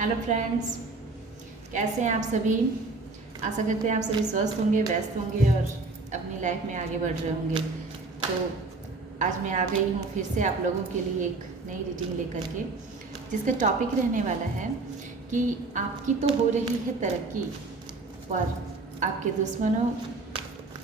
Hello friends, कैसे हैं आप सभी। आशा करते हैं आप सभी स्वस्थ होंगे, व्यस्त होंगे और अपनी लाइफ में आगे बढ़ रहे होंगे। तो आज मैं आ गई हूँ फिर से आप लोगों के लिए एक नई रीडिंग लेकर के, जिसका टॉपिक रहने वाला है कि आपकी तो हो रही है तरक्की, पर आपके दुश्मनों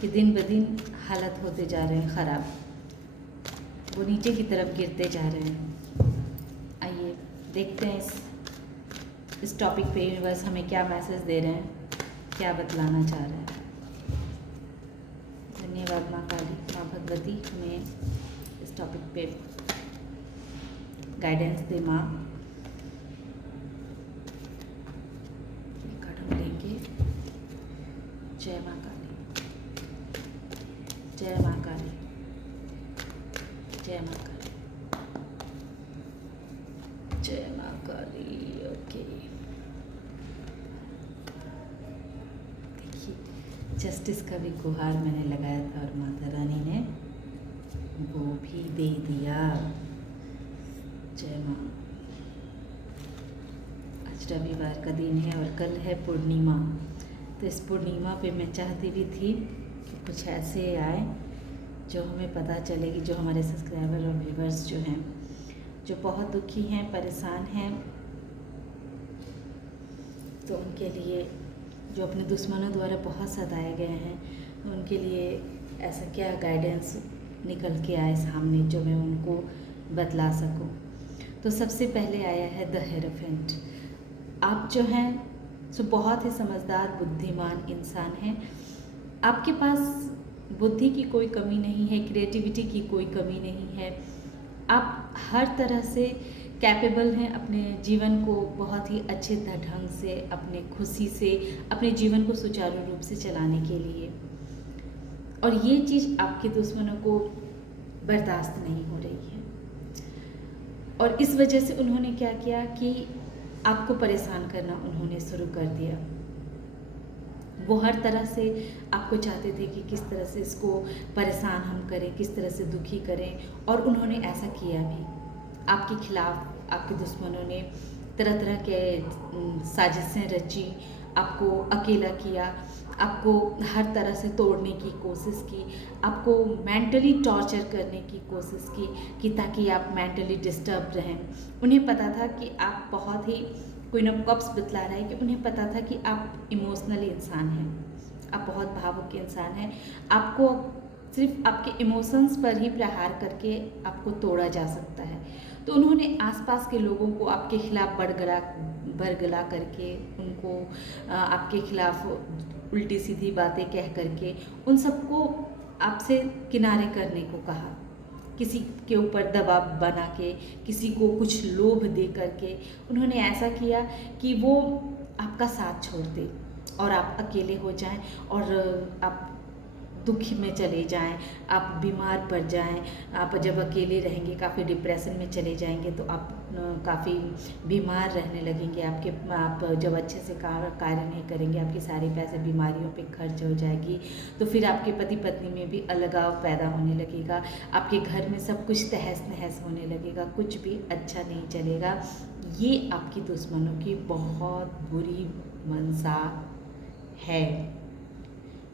के दिन ब दिन हालत होते जा रहे हैं ख़राब, वो नीचे की तरफ गिरते जा रहे हैं। आइए देखते हैं इस टॉपिक पे यूनिवर्स हमें क्या मैसेज दे रहे हैं, क्या बतलाना चाह रहे हैं। धन्यवाद माँ काली, माँ भगवती, हमें इस टॉपिक पे गाइडेंस दे माँ। कार्ड हम लेंगे। जय माँ काली, जय माँ काली, जय माँ काली, जय माँ काली। ओके, देखिए जस्टिस का भी गुहार मैंने लगाया था और माता रानी ने वो भी दे दिया। जय माँ। आज रविवार का दिन है और कल है पूर्णिमा। तो इस पूर्णिमा पे मैं चाहती भी थी कि कुछ ऐसे आए जो हमें पता चले कि जो हमारे सब्सक्राइबर और व्यूवर्स जो हैं, जो बहुत दुखी हैं, परेशान हैं, तो उनके लिए, जो अपने दुश्मनों द्वारा बहुत सताए गए हैं, उनके लिए ऐसा क्या गाइडेंस निकल के आए सामने जो मैं उनको बतला सकूं। तो सबसे पहले आया है द हेरोफेंट। आप जो हैं सो बहुत ही समझदार, बुद्धिमान इंसान हैं। आपके पास बुद्धि की कोई कमी नहीं है, क्रिएटिविटी की कोई कमी नहीं है। आप हर तरह से कैपेबल हैं अपने जीवन को बहुत ही अच्छे ढंग से, अपने खुशी से अपने जीवन को सुचारू रूप से चलाने के लिए। और ये चीज़ आपके दुश्मनों को बर्दाश्त नहीं हो रही है, और इस वजह से उन्होंने क्या किया कि आपको परेशान करना उन्होंने शुरू कर दिया। वो हर तरह से आपको चाहते थे कि किस तरह से इसको परेशान हम करें, किस तरह से दुखी करें, और उन्होंने ऐसा किया भी। आपके खिलाफ आपके दुश्मनों ने तरह तरह के साजिशें रची, आपको अकेला किया, आपको हर तरह से तोड़ने की कोशिश की, आपको मेंटली टॉर्चर करने की कोशिश की कि ताकि आप मेंटली डिस्टर्ब रहें। उन्हें पता था कि आप बहुत ही, क्वीन ऑफ कप्स बतला रहा है कि उन्हें पता था कि आप इमोशनल इंसान हैं, आप बहुत भावुक इंसान हैं। आपको सिर्फ आपके इमोशंस पर ही प्रहार करके आपको तोड़ा जा सकता है। तो उन्होंने आसपास के लोगों को आपके खिलाफ बरगला करके, उनको आपके खिलाफ उल्टी सीधी बातें कह करके उन सबको आपसे किनारे करने को कहा। किसी के ऊपर दबाव बना के, किसी को कुछ लोभ दे करके उन्होंने ऐसा किया कि वो आपका साथ छोड़ दे और आप अकेले हो जाएं, और आप दुखी में चले जाएं, आप बीमार पड़ जाएं। आप जब अकेले रहेंगे काफ़ी डिप्रेशन में चले जाएंगे, तो आप काफ़ी बीमार रहने लगेंगे। आप जब अच्छे से कार्य नहीं करेंगे, आपके सारे पैसे बीमारियों पे खर्च हो जाएगी। तो फिर आपके पति पत्नी में भी अलगाव पैदा होने लगेगा, आपके घर में सब कुछ तहस नहस होने लगेगा, कुछ भी अच्छा नहीं चलेगा। ये आपकी दुश्मनों की बहुत बुरी मंशा है,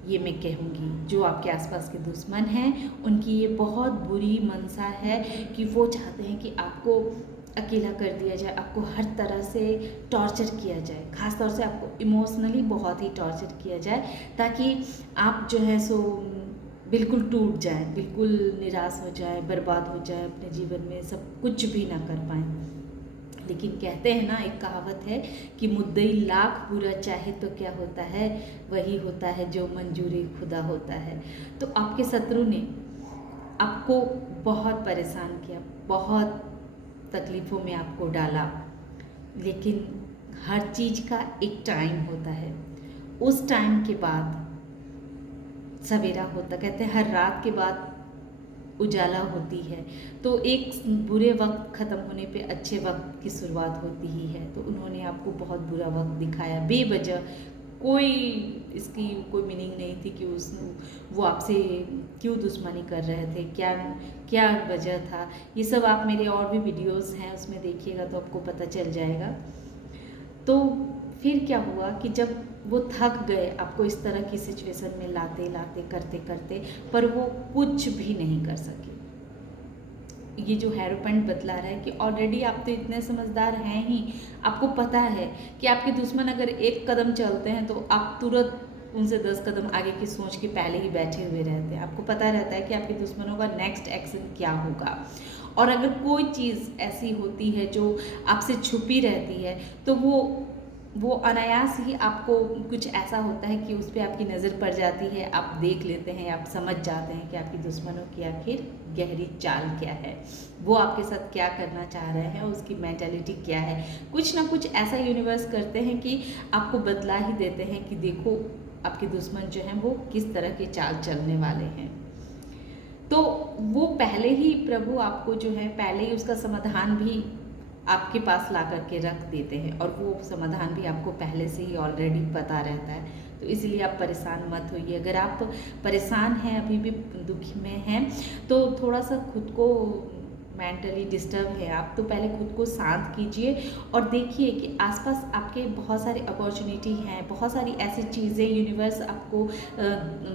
ये मैं कहूँगी। जो आपके आसपास के दुश्मन हैं उनकी ये बहुत बुरी मंशा है कि वो चाहते हैं कि आपको अकेला कर दिया जाए, आपको हर तरह से टॉर्चर किया जाए, ख़ास तौर से आपको इमोशनली बहुत ही टॉर्चर किया जाए, ताकि आप जो है सो बिल्कुल टूट जाए, बिल्कुल निराश हो जाए, बर्बाद हो जाए, अपने जीवन में सब कुछ भी ना कर पाएँ। लेकिन कहते हैं ना, एक कहावत है कि मुद्दई लाख बुरा चाहे तो क्या होता है, वही होता है जो मंजूरी खुदा होता है। तो आपके शत्रु ने आपको बहुत परेशान किया, बहुत तकलीफ़ों में आपको डाला, लेकिन हर चीज़ का एक टाइम होता है। उस टाइम के बाद सवेरा होता, कहते हैं हर रात के बाद उजाला होती है। तो एक बुरे वक्त ख़त्म होने पे अच्छे वक्त की शुरुआत होती ही है। तो उन्होंने आपको बहुत बुरा वक्त दिखाया बेवजह, कोई इसकी कोई मीनिंग नहीं थी कि वो आपसे क्यों दुश्मनी कर रहे थे, क्या क्या वजह था। ये सब आप मेरे और भी वीडियोस हैं उसमें देखिएगा तो आपको पता चल जाएगा। तो फिर क्या हुआ कि जब वो थक गए आपको इस तरह की सिचुएशन में लाते लाते करते करते, पर वो कुछ भी नहीं कर सके। ये जो हेरोपेंट बतला रहा है कि ऑलरेडी आप तो इतने समझदार हैं ही, आपको पता है कि आपके दुश्मन अगर एक कदम चलते हैं तो आप तुरंत उनसे 10 कदम आगे की सोच के पहले ही बैठे हुए रहते हैं। आपको पता रहता है कि आपके दुश्मनों का नेक्स्ट एक्शन क्या होगा। और अगर कोई चीज़ ऐसी होती है जो आपसे छुपी रहती है तो वो अनायास ही आपको कुछ ऐसा होता है कि उस पर आपकी नज़र पड़ जाती है, आप देख लेते हैं, आप समझ जाते हैं कि आपके दुश्मनों की आखिर गहरी चाल क्या है, वो आपके साथ क्या करना चाह रहे हैं, उसकी मेंटालिटी क्या है। कुछ ना कुछ ऐसा यूनिवर्स करते हैं कि आपको बतला ही देते हैं कि देखो आपके दुश्मन जो हैं वो किस तरह के चाल चलने वाले हैं। तो वो पहले ही प्रभु आपको जो है पहले ही उसका समाधान भी आपके पास ला करके रख देते हैं, और वो समाधान भी आपको पहले से ही ऑलरेडी पता रहता है। तो इसलिए आप परेशान मत होइए। अगर आप परेशान हैं, अभी भी दुखी में हैं, तो थोड़ा सा खुद को मेंटली डिस्टर्ब है आप, तो पहले खुद को शांत कीजिए और देखिए कि आसपास आपके बहुत सारे अपॉर्चुनिटी हैं, बहुत सारी ऐसी चीज़ें यूनिवर्स आपको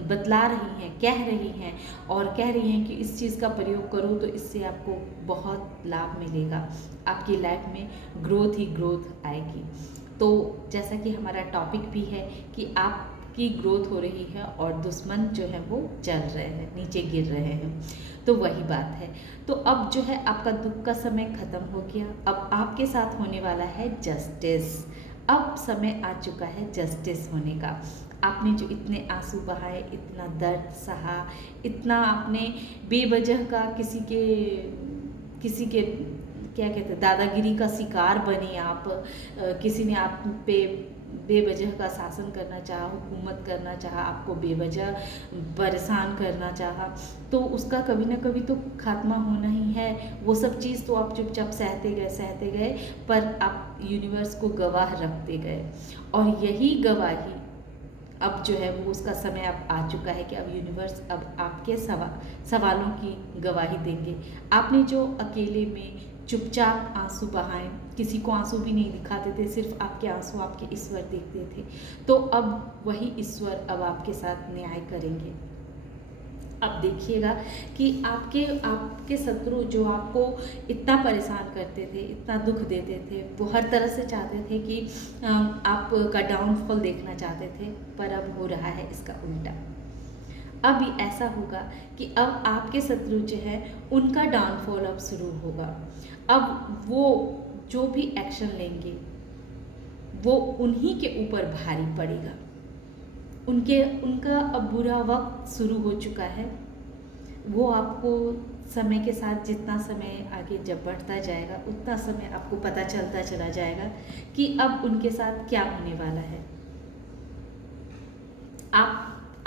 बतला रही हैं, कह रही हैं और कह रही हैं कि इस चीज़ का प्रयोग करो तो इससे आपको बहुत लाभ मिलेगा, आपकी लाइफ में ग्रोथ ही ग्रोथ आएगी। तो जैसा कि हमारा टॉपिक भी है कि आपकी ग्रोथ हो रही है और दुश्मन जो है वो चल रहे हैं, नीचे गिर रहे हैं, तो वही बात है। तो अब जो है आपका दुख का समय ख़त्म हो गया, अब आपके साथ होने वाला है जस्टिस। अब समय आ चुका है जस्टिस होने का। आपने जो इतने आंसू बहाए, इतना दर्द सहा, इतना आपने बेवजह का किसी के क्या कहते हैं दादागिरी का शिकार बने आप, किसी ने आप पे बेवजह का शासन करना चाहा, हुकूमत करना चाहा, आपको बेवजह परेशान करना चाहा, तो उसका कभी ना कभी तो खात्मा होना ही है। वो सब चीज़ तो आप चुपचाप सहते गए, पर आप यूनिवर्स को गवाह रखते गए, और यही गवाही अब जो है वो उसका समय अब आ चुका है कि अब यूनिवर्स अब आपके सवालों की गवाही देंगे। आपने जो अकेले में चुपचाप आंसू बहाए, किसी को आंसू भी नहीं दिखाते थे, सिर्फ आपके आंसू आपके ईश्वर देखते थे, तो अब वही ईश्वर अब आपके साथ न्याय करेंगे। अब देखिएगा कि आपके शत्रु जो आपको इतना परेशान करते थे, इतना दुख देते थे, वो हर तरह से चाहते थे कि आपका डाउनफॉल देखना चाहते थे, पर अब हो रहा है इसका उल्टा। अब ऐसा होगा कि अब आपके शत्रु जो है उनका डाउनफॉल अब शुरू होगा। अब वो जो भी एक्शन लेंगे वो उन्हीं के ऊपर भारी पड़ेगा। उनका अब बुरा वक्त शुरू हो चुका है। वो आपको समय के साथ जितना समय आगे जब बढ़ता जाएगा उतना समय आपको पता चलता चला जाएगा कि अब उनके साथ क्या होने वाला है।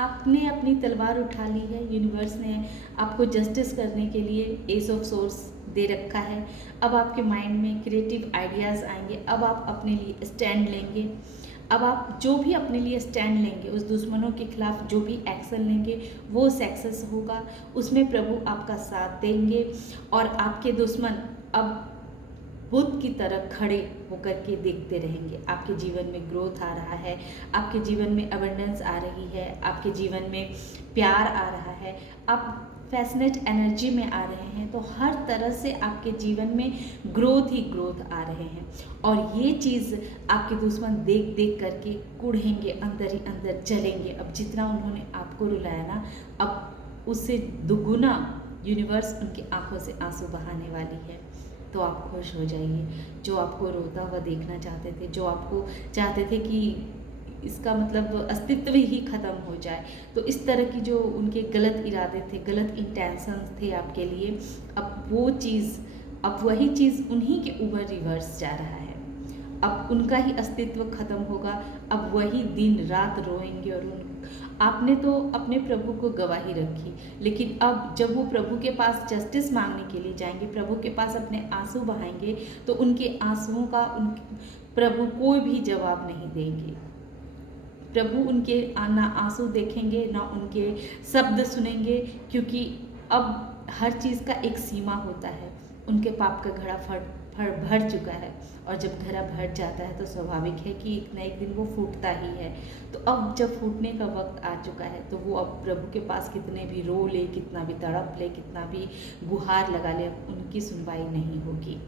आपने अपनी तलवार उठा ली है, यूनिवर्स ने आपको जस्टिस करने के लिए एस ऑफ सोर्स दे रखा है। अब आपके माइंड में क्रिएटिव आइडियाज़ आएंगे, अब आप अपने लिए स्टैंड लेंगे। अब आप जो भी अपने लिए स्टैंड लेंगे, उस दुश्मनों के खिलाफ जो भी एक्शन लेंगे वो सक्सेस होगा, उसमें प्रभु आपका साथ देंगे, और आपके दुश्मन अब बुद्ध की तरह खड़े होकर के देखते रहेंगे। आपके जीवन में ग्रोथ आ रहा है, आपके जीवन में अबंडेंस आ रही है, आपके जीवन में प्यार आ रहा है, आप फैसिनेट एनर्जी में आ रहे हैं, तो हर तरह से आपके जीवन में ग्रोथ ही ग्रोथ आ रहे हैं। और ये चीज़ आपके दुश्मन देख देख करके कुढ़ेंगे, अंदर ही अंदर जलेंगे। अब जितना उन्होंने आपको रुलाया ना, अब उससे दुगुना यूनिवर्स उनकी आंखों से आंसू बहाने वाली है। तो आप खुश हो जाइए। जो आपको रोता हुआ देखना चाहते थे, जो आपको चाहते थे कि इसका मतलब अस्तित्व ही ख़त्म हो जाए, तो इस तरह की जो उनके गलत इरादे थे, गलत इंटेंशंस थे आपके लिए, अब वही चीज़ उन्हीं के ऊपर रिवर्स जा रहा है। अब उनका ही अस्तित्व खत्म होगा। अब वही दिन रात रोएंगे, और आपने तो अपने प्रभु को गवाही रखी, लेकिन अब जब वो प्रभु के पास जस्टिस मांगने के लिए जाएंगे, प्रभु के पास अपने आंसू बहाएंगे, तो उनके आंसुओं का प्रभु कोई भी जवाब नहीं देंगे। प्रभु उनके ना आंसू देखेंगे, ना उनके शब्द सुनेंगे, क्योंकि अब हर चीज़ का एक सीमा होता है। उनके पाप का घड़ा भर चुका है, और जब घड़ा भर जाता है तो स्वाभाविक है कि एक ना एक दिन वो फूटता ही है। तो अब जब फूटने का वक्त आ चुका है तो वो अब प्रभु के पास कितने भी रो ले, कितना भी तड़प ले, कितना भी गुहार लगा ले, उनकी सुनवाई नहीं होगी।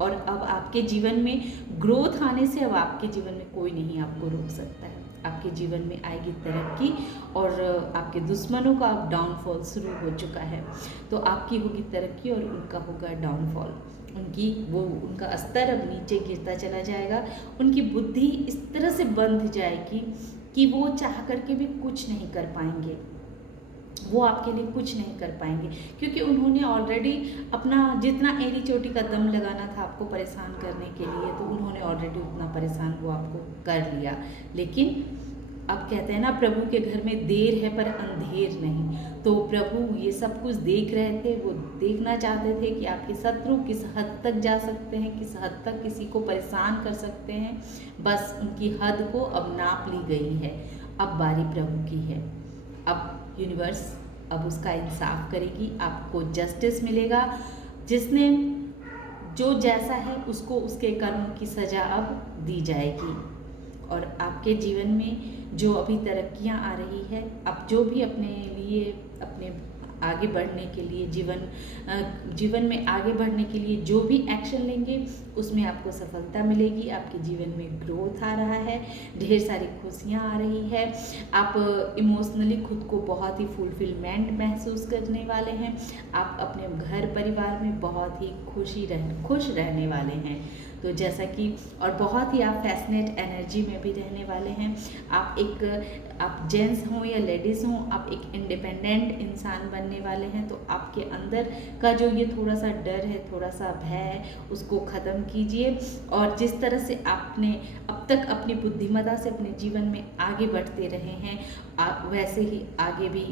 और अब आपके जीवन में ग्रोथ आने से अब आपके जीवन में कोई नहीं आपको रोक सकता है। आपके जीवन में आएगी तरक्की, और आपके दुश्मनों का अब डाउनफॉल शुरू हो चुका है। तो आपकी होगी तरक्की और उनका होगा डाउनफॉल। उनका स्तर अब नीचे गिरता चला जाएगा। उनकी बुद्धि इस तरह से बंध जाएगी कि वो चाह करके भी कुछ नहीं कर पाएंगे, वो आपके लिए कुछ नहीं कर पाएंगे, क्योंकि उन्होंने ऑलरेडी अपना जितना एड़ी चोटी का दम लगाना था आपको परेशान करने के लिए, तो उन्होंने ऑलरेडी उतना परेशान वो आपको कर लिया। लेकिन अब कहते हैं ना, प्रभु के घर में देर है पर अंधेर नहीं। तो प्रभु ये सब कुछ देख रहे थे, वो देखना चाहते थे कि आपके शत्रु किस हद तक जा सकते हैं, किस हद तक किसी को परेशान कर सकते हैं। बस उनकी हद को अब नाप ली गई है। अब बारी प्रभु की है। अब यूनिवर्स अब उसका इंसाफ करेगी, आपको जस्टिस मिलेगा। जिसने जो जैसा है उसको उसके कर्म की सज़ा अब दी जाएगी। और आपके जीवन में जो अभी तरक्कियां आ रही है, अब जो भी अपने लिए, अपने आगे बढ़ने के लिए, जीवन में आगे बढ़ने के लिए जो भी एक्शन लेंगे उसमें आपको सफलता मिलेगी। आपके जीवन में ग्रोथ आ रहा है, ढेर सारी खुशियाँ आ रही है। आप इमोशनली खुद को बहुत ही फुलफिलमेंट महसूस करने वाले हैं। आप अपने घर परिवार में बहुत ही खुश रहने वाले हैं। तो जैसा कि और बहुत ही आप फैसिनेट एनर्जी में भी रहने वाले हैं। आप जेंट्स हों या लेडीज़ हों, आप एक इंडिपेंडेंट इंसान बनने वाले हैं। तो आपके अंदर का जो ये थोड़ा सा डर है, थोड़ा सा भय है, उसको ख़त्म कीजिए। और जिस तरह से आपने अब तक अपनी बुद्धिमत्ता से अपने जीवन में आगे बढ़ते रहे हैं, आप वैसे ही आगे भी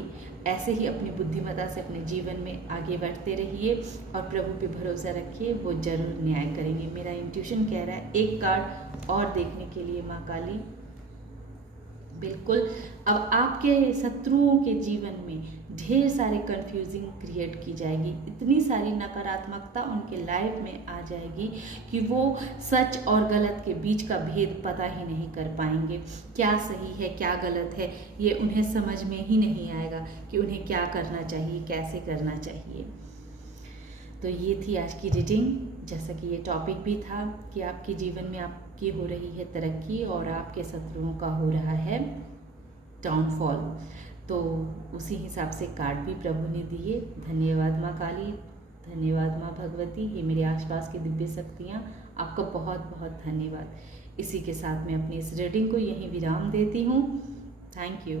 ऐसे ही अपनी बुद्धिमत्ता से अपने जीवन में आगे बढ़ते रहिए और प्रभु पे भरोसा रखिए, वो जरूर न्याय करेंगे। मेरा इंट्यूशन कह रहा है एक कार्ड और देखने के लिए माँ काली। बिल्कुल, अब आपके शत्रुओं के जीवन में ढेर सारे कंफ्यूजिंग क्रिएट की जाएगी, इतनी सारी नकारात्मकता उनके लाइफ में आ जाएगी कि वो सच और गलत के बीच का भेद पता ही नहीं कर पाएंगे। क्या सही है क्या गलत है ये उन्हें समझ में ही नहीं आएगा कि उन्हें क्या करना चाहिए, कैसे करना चाहिए। तो ये थी आज की रीडिंग। जैसा कि ये टॉपिक भी था कि आपके जीवन में आपकी हो रही है तरक्की और आपके शत्रुओं का हो रहा है डाउनफॉल। तो उसी हिसाब से कार्ड भी प्रभु ने दिए। धन्यवाद माँ काली, धन्यवाद माँ भगवती, ये मेरे आसपास की दिव्य शक्तियाँ, आपका बहुत बहुत धन्यवाद। इसी के साथ मैं अपनी इस रीडिंग को यहीं विराम देती हूँ। Thank you.